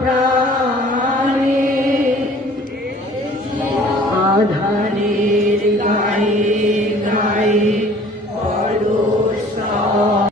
প্রাণে আধানের গায়ে